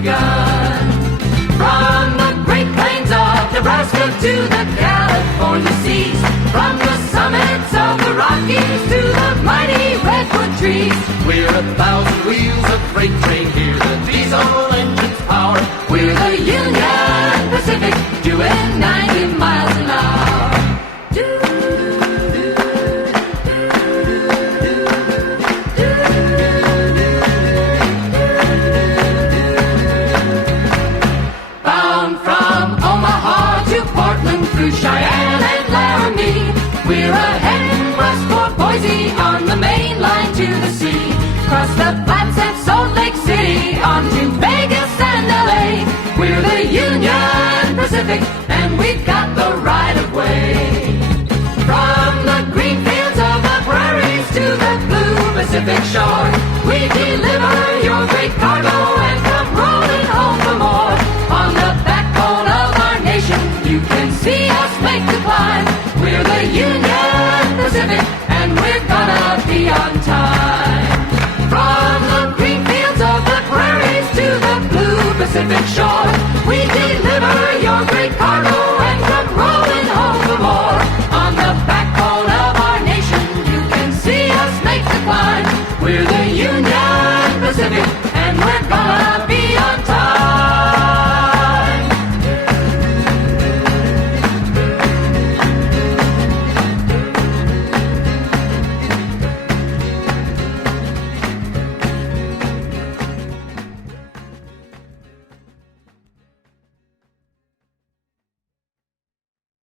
begun. From the Great Plains of Nebraska to the California seas, from the summits of the Rockies to the mighty redwood trees, we're 1,000 wheels of freight train here, the diesel engine's power. We're the Union Pacific, doing 90 miles an hour. Bound from Omaha to Portland through Cheyenne and Laramie, we're heading west for Boise on the main line to the sea. Cross the Flats and Salt Lake City on to Vegas and LA. We're the Union Pacific and we've got the right of way. From the green fields of the prairies to the blue Pacific shore, we deliver your great cargo and come rolling home for more. On the backbone of our nation, you can see us make the climb. We're the Union Pacific and we're gonna be on time. From the green fields of the prairies to the blue Pacific shore, we